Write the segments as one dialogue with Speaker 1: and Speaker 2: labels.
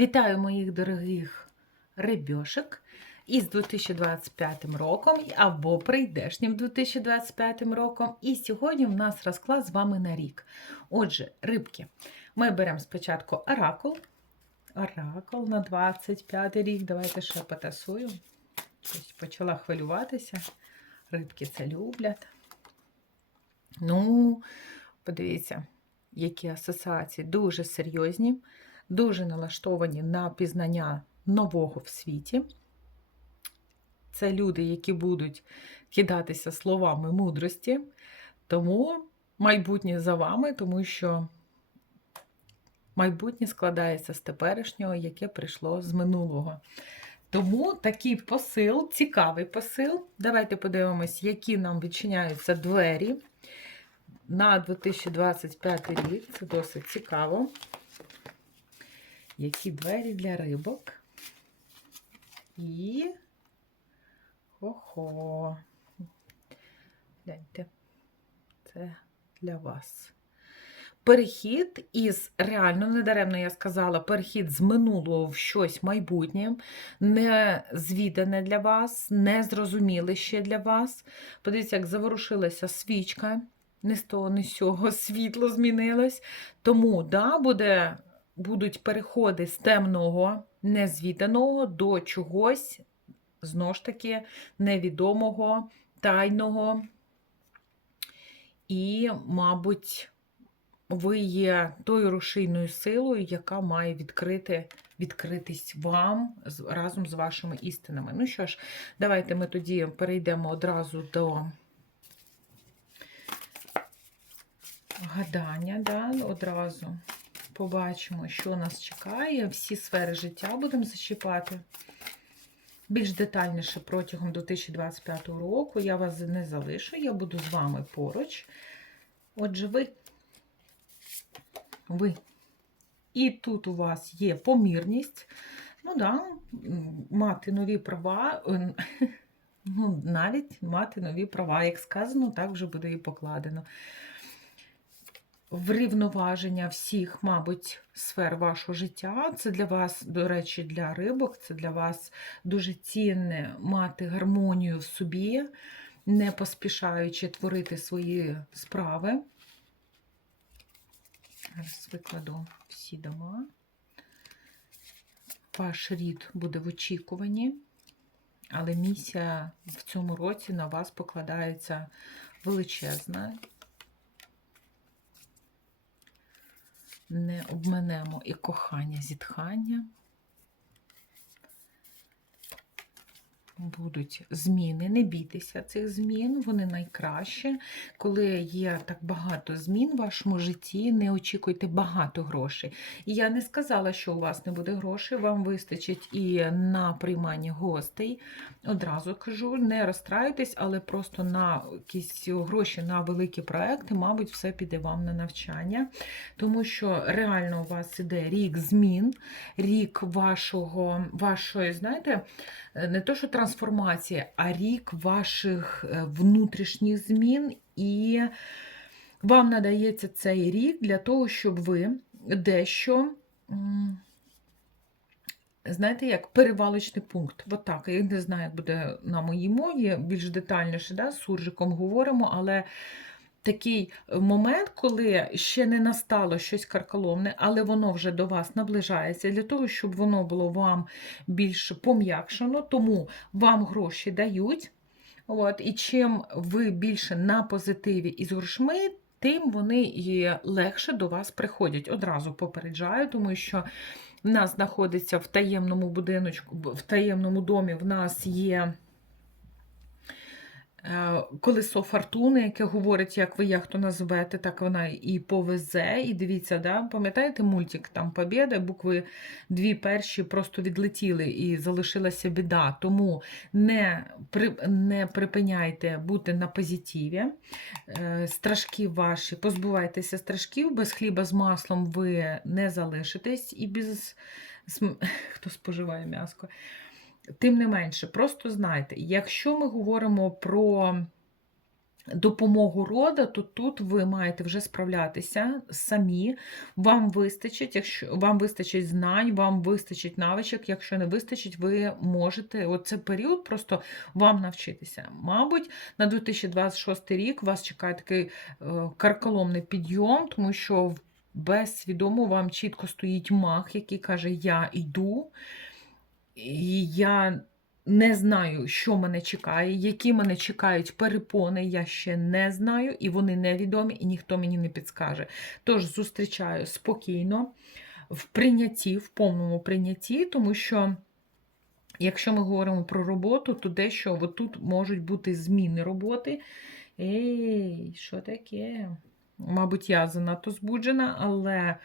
Speaker 1: Вітаю моїх дорогих рибьошек із 2025 роком або прийдешнім 2025 роком. І сьогодні в нас розклад з вами на рік. Отже, рибки, ми беремо спочатку оракул. Оракул на 25 рік. Давайте ще потасую. Щось почала хвилюватися. Рибки це люблять. Ну, подивіться, які асоціації дуже серйозні, дуже налаштовані на пізнання нового в світі. Це люди, які будуть кидатися словами мудрості. Тому майбутнє за вами, тому що майбутнє складається з теперішнього, яке прийшло з минулого. Тому такий посил, цікавий посил. Давайте подивимось, які нам відчиняються двері на 2025 рік. Це досить цікаво. Які двері для рибок. І. Хо-хо. Гляньте, це для вас. Перехід із реально недаремно я сказала, перехід з минулого в щось майбутнє, не звідане для вас, не зрозуміле ще для вас. Подивіться, як заворушилася свічка, не з того, не з цього світло змінилось. Тому, да, буде, будуть переходи з темного, незвіданого до чогось, знову ж таки, невідомого, тайного. І, мабуть, ви є тою рушійною силою, яка має відкрити, відкритись вам разом з вашими істинами. Ну що ж, давайте ми тоді перейдемо одразу до гадання. Да? Одразу побачимо, що нас чекає. Всі сфери життя будемо зачіпати. Більш детальніше протягом 2025 року я вас не залишу, я буду з вами поруч. Отже, ви ви. І тут у вас є помірність. Ну да, мати нові права, е, ну, навіть мати нові права, як сказано, так вже буде і покладено. Врівноваження всіх, мабуть, сфер вашого життя. Це для вас, до речі, для рибок, це для вас дуже цінне мати гармонію в собі, не поспішаючи творити свої справи. Зараз викладу всі дома. Ваш рід буде в очікуванні, але місія в цьому році на вас покладається величезна. Не обминемо і кохання, зітхання. Будуть зміни, не бійтеся цих змін, вони найкраще. Коли є так багато змін в вашому житті, не очікуйте багато грошей. І я не сказала, що у вас не буде грошей, вам вистачить і на приймання гостей. Одразу кажу, не розстраюйтесь, але просто на якісь гроші на великі проекти, мабуть, все піде вам на навчання. Тому що реально у вас іде рік змін, рік вашого, вашої, знаєте, не то, що трансформація, а рік ваших е, внутрішніх змін. І вам надається цей рік для того, щоб ви дещо. Знаєте, як перевалочний пункт. От так. Я не знаю, як буде на моїй мові, більш детальніше, да, з суржиком говоримо, але такий момент, коли ще не настало щось карколомне, але воно вже до вас наближається, для того, щоб воно було вам більш пом'якшено, тому вам гроші дають. От, і чим ви більше на позитиві і з грошми, тим вони і легше до вас приходять. Одразу попереджаю, тому що в нас знаходиться в таємному будиночку, в таємному домі в нас є е, колесо фортуни, яке говорить, як ви яхту назвете, так вона і повезе. І дивіться, да? пам'ятаєте мультик там Побєда, букви дві перші просто відлетіли і залишилася біда. Тому не, при, не припиняйте бути на позитиві. Е, Страшки ваші, позбувайтеся страшків, без хліба з маслом ви не залишитесь і без хто споживає м'яско. Тим не менше, просто знайте, якщо ми говоримо про допомогу рода, то тут ви маєте вже справлятися самі. Вам вистачить, якщо вам вистачить знань, вам вистачить навичок. Якщо не вистачить, ви можете оце період просто вам навчитися. Мабуть, на 2026 рік вас чекає такий е, карколомний підйом, тому що безсвідомо вам чітко стоїть мах, який каже: Я йду, і я не знаю, що мене чекає, які мене чекають перепони, я ще не знаю, і вони невідомі, і ніхто мені не підскаже. Тож зустрічаю спокійно, в прийнятті, в повному прийнятті, тому що. Якщо ми говоримо про роботу, то дещо тут можуть бути зміни роботи. Ей, що таке? Мабуть, я занадто збуджена, але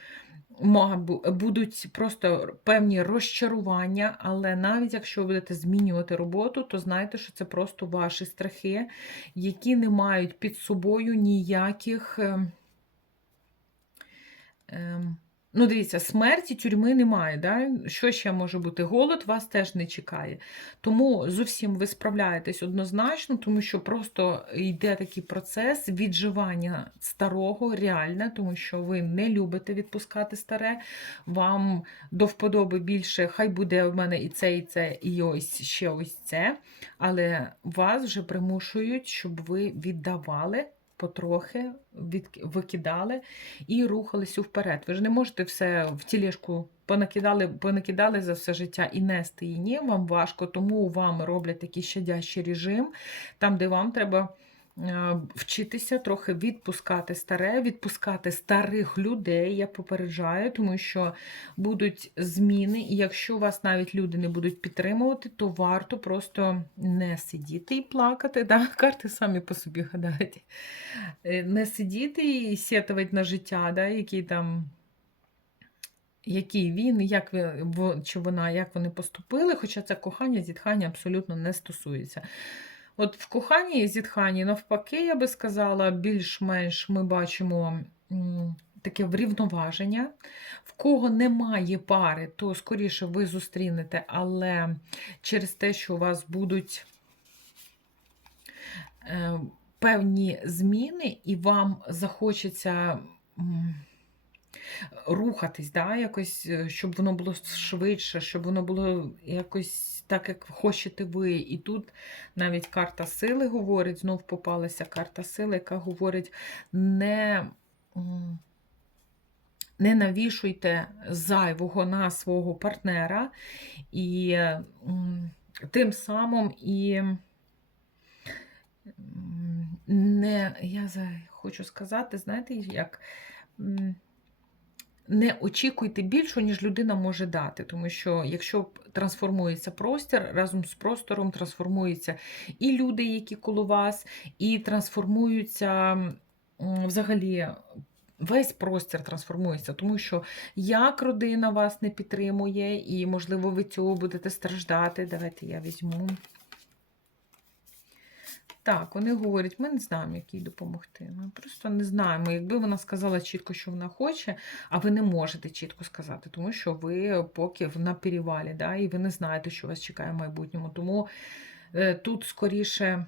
Speaker 1: будуть просто певні розчарування. Але навіть якщо ви будете змінювати роботу, то знайте, що це просто ваші страхи, які не мають під собою ніяких. ем, Ну, дивіться, смерті тюрми немає. Да? Що ще може бути? Голод вас теж не чекає. Тому з усім ви справляєтесь однозначно, тому що просто йде такий процес відживання старого, реальне, тому що ви не любите відпускати старе. Вам до вподоби більше, хай буде в мене і це, і це, і ось ще ось це. Але вас вже примушують, щоб ви віддавали. Потрохи від... викидали і рухалися вперед. Ви ж не можете все в тілешку понакидали, понакидали за все життя і нести її. Ні, вам важко, тому вам роблять такий щадящий режим, там, де вам треба вчитися трохи відпускати старе, відпускати старих людей. Я попереджаю, тому що будуть зміни, і якщо вас навіть люди не будуть підтримувати, то варто просто не сидіти і плакати. Да? Карти самі по собі гадають. Е, Не сидіти і сетувати на життя, да? який там. Який він, як ви, чи вона, як вони поступили, хоча це кохання, зітхання абсолютно не стосується. От в коханні і зітханні, навпаки, я би сказала, більш-менш ми бачимо таке врівноваження. В кого немає пари, то скоріше ви зустрінете, але через те, що у вас будуть е, певні зміни, і вам захочеться. Рухатись, да, якось, е, щоб воно було швидше, щоб воно було якось так, як хочете ви. І тут навіть карта сили говорить, знов попалася карта сили, яка говорить, не, не навішуйте зайвого на свого партнера, і тим самим і не, я хочу сказати, знаєте, як. Не очікуйте більше, ніж людина може дати. Тому що якщо трансформується простір, разом з простором трансформуються і люди, які коло вас, і трансформуються взагалі. Весь простір трансформується, тому що як родина вас не підтримує, і, можливо, ви цього будете страждати. Давайте я візьму. Так, вони говорять, ми не знаємо, як їй допомогти. Ми просто не знаємо. Якби вона сказала чітко, що вона хоче, а ви не можете чітко сказати, тому що ви поки на перевалі, да, і ви не знаєте, що вас чекає в майбутньому. Тому е, тут скоріше.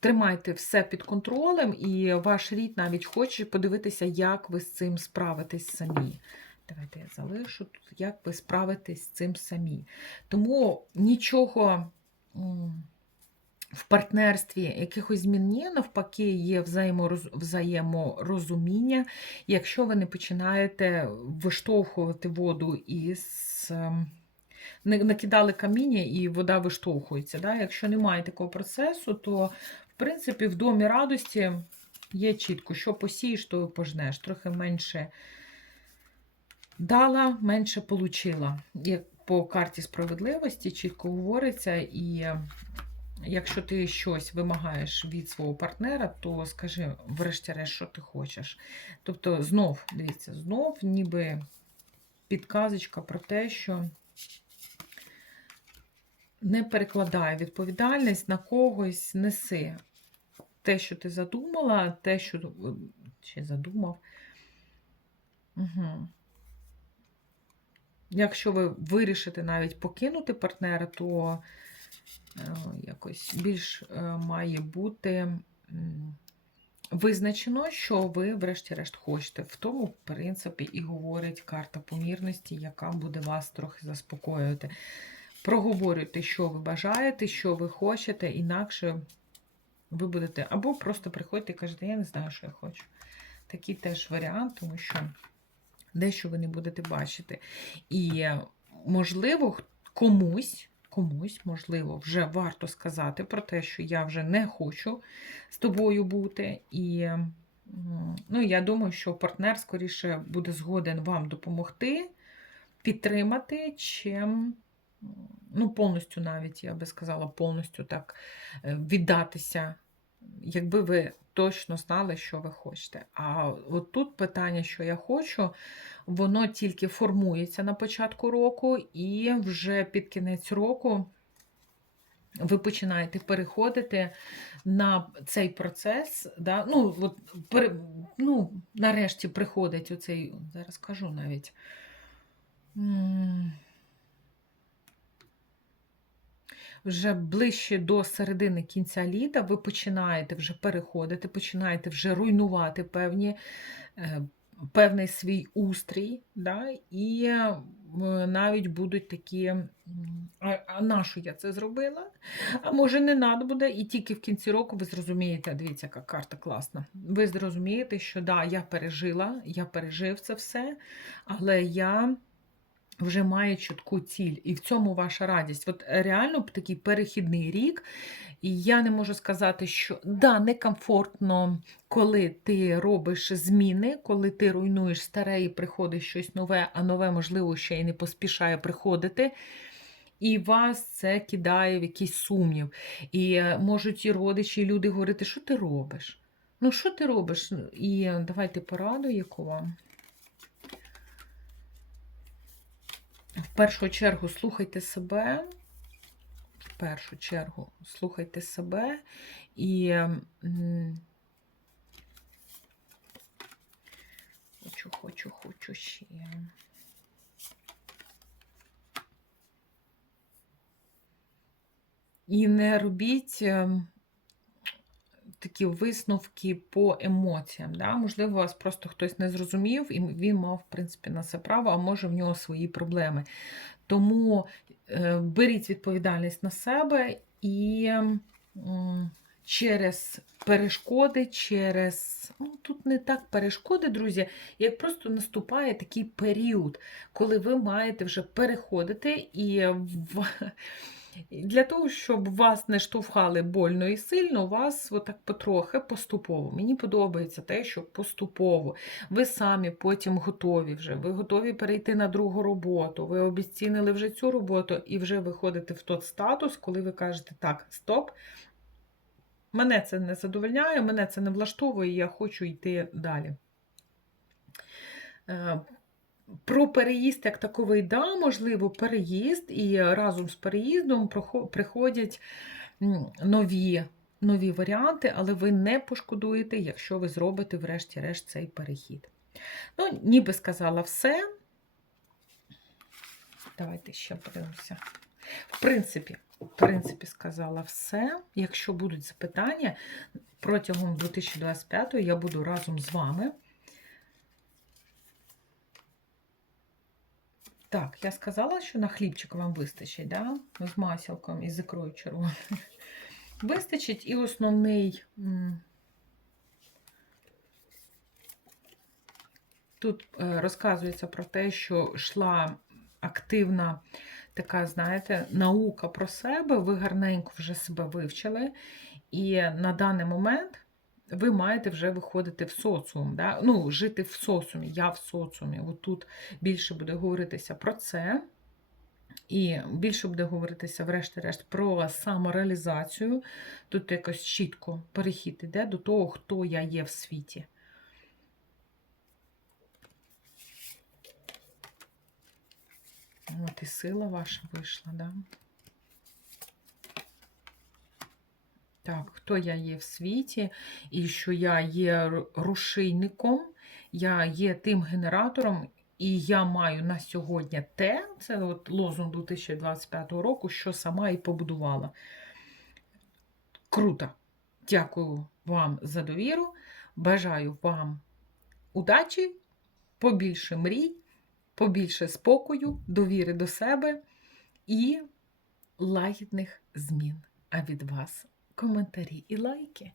Speaker 1: Тримайте все під контролем, і ваш рід навіть хоче подивитися, як ви з цим справитесь самі. Давайте я залишу тут, як ви справитесь з цим самі. Тому нічого в партнерстві якихось змін ні, навпаки, є взаємороз, взаєморозуміння, якщо ви не починаєте виштовхувати воду із. ем, накидали каміння і вода виштовхується. Да? Якщо немає такого процесу, то в принципі в домі радості є чітко, що посієш, то пожнеш. Трохи менше дала, менше получила. Як по карті справедливості чітко говориться, і якщо ти щось вимагаєш від свого партнера, то скажи, врешті-решт, що ти хочеш. Тобто, знов, дивіться, знов ніби підказочка про те, що не перекладай відповідальність на когось, неси те, що ти задумала, те, що е, чи задумав. Угу. Якщо ви вирішите навіть покинути партнера, то е, якось більш е, має бути визначено, що ви, врешті-решт, хочете. В тому, в принципі, і говорить карта помірності, яка буде вас трохи заспокоювати. Проговорюйте, що ви бажаєте, що ви хочете, інакше ви будете або просто приходите і кажете, я не знаю, що я хочу. Такий теж варіант, тому що дещо ви не будете бачити. І, можливо, комусь, комусь, можливо, вже варто сказати про те, що я вже не хочу з тобою бути. І ну, я думаю, що партнер скоріше буде згоден вам допомогти, підтримати, чим. Ну, повністю навіть, я би сказала, повністю так е, віддатися, якби ви точно знали, що ви хочете. А от тут питання, що я хочу, воно тільки формується на початку року, і вже під кінець року ви починаєте переходити на цей процес. Да? Ну, от, пере, ну, нарешті приходить оцей, зараз кажу навіть. Вже ближче до середини кінця літа ви починаєте вже переходити, починаєте вже руйнувати певні, е, певний свій устрій, да? і е, навіть будуть такі, а, на що я це зробила? А може не треба буде, і тільки в кінці року ви зрозумієте, дивіться, яка карта класна. Ви зрозумієте, що да, я пережила, я пережив це все, але я вже має чітку ціль, і в цьому ваша радість. От реально такий перехідний рік. І я не можу сказати, що да, некомфортно, коли ти робиш зміни, коли ти руйнуєш старе і приходить щось нове, а нове, можливо, ще й не поспішає приходити. І вас це кидає в якийсь сумнів. І е, можуть і родичі, і люди говорити, що ти робиш? Ну, що ти робиш? І е, давайте пораду, яку вам. В першу чергу слухайте себе. В першу чергу слухайте себе і м, хочу, хочу, хочу ще. І не робіть ем, такі висновки по емоціям. Да? Можливо, вас просто хтось не зрозумів, і він мав, в принципі, на це право, а може в нього свої проблеми. Тому е, беріть відповідальність на себе і через перешкоди, через. Ну, тут не так перешкоди, друзі, як просто наступає такий період, коли ви маєте вже переходити і в. Для того, щоб вас не штовхали больно і сильно, вас отак потрохи поступово. Мені подобається те, що поступово. Ви самі потім готові вже. Ви готові перейти на другу роботу. Ви обіцінили вже цю роботу і вже виходите в той статус, коли ви кажете, так, стоп. Мене це не задовольняє, мене це не влаштовує, я хочу йти далі. Про переїзд як таковий, да, можливо, переїзд, і разом з переїздом приходять нові, нові варіанти, але ви не пошкодуєте, якщо ви зробите, врешті-решт, цей перехід. Ну, ніби сказала все. Давайте ще подивимося. В принципі, в принципі, сказала все. Якщо будуть запитання, протягом 2025 я буду разом з вами. Так, я сказала, що на хлібчик вам вистачить, да? з масілком і з ікрою червоною. Вистачить і основний. Тут е, розказується про те, що йшла активна така, знаєте, наука про себе, ви гарненько вже себе вивчили, і на даний момент ви маєте вже виходити в соціум, да? ну, жити в соціумі, я в соціумі. От тут більше буде говоритися про це. І більше буде говоритися, врешті-решт, про самореалізацію. Тут якось чітко перехід іде до того, хто я є в світі. От і сила ваша вийшла, да? Так, хто я є в світі, і що я є ру- рушійником, я є тим генератором, І я маю на сьогодні те, це от лозунг 2025 року, що сама і побудувала. Круто! Дякую вам за довіру. Бажаю вам удачі, побільше мрій, побільше спокою, довіри до себе і лагідних змін. А від вас коментарі і лайки.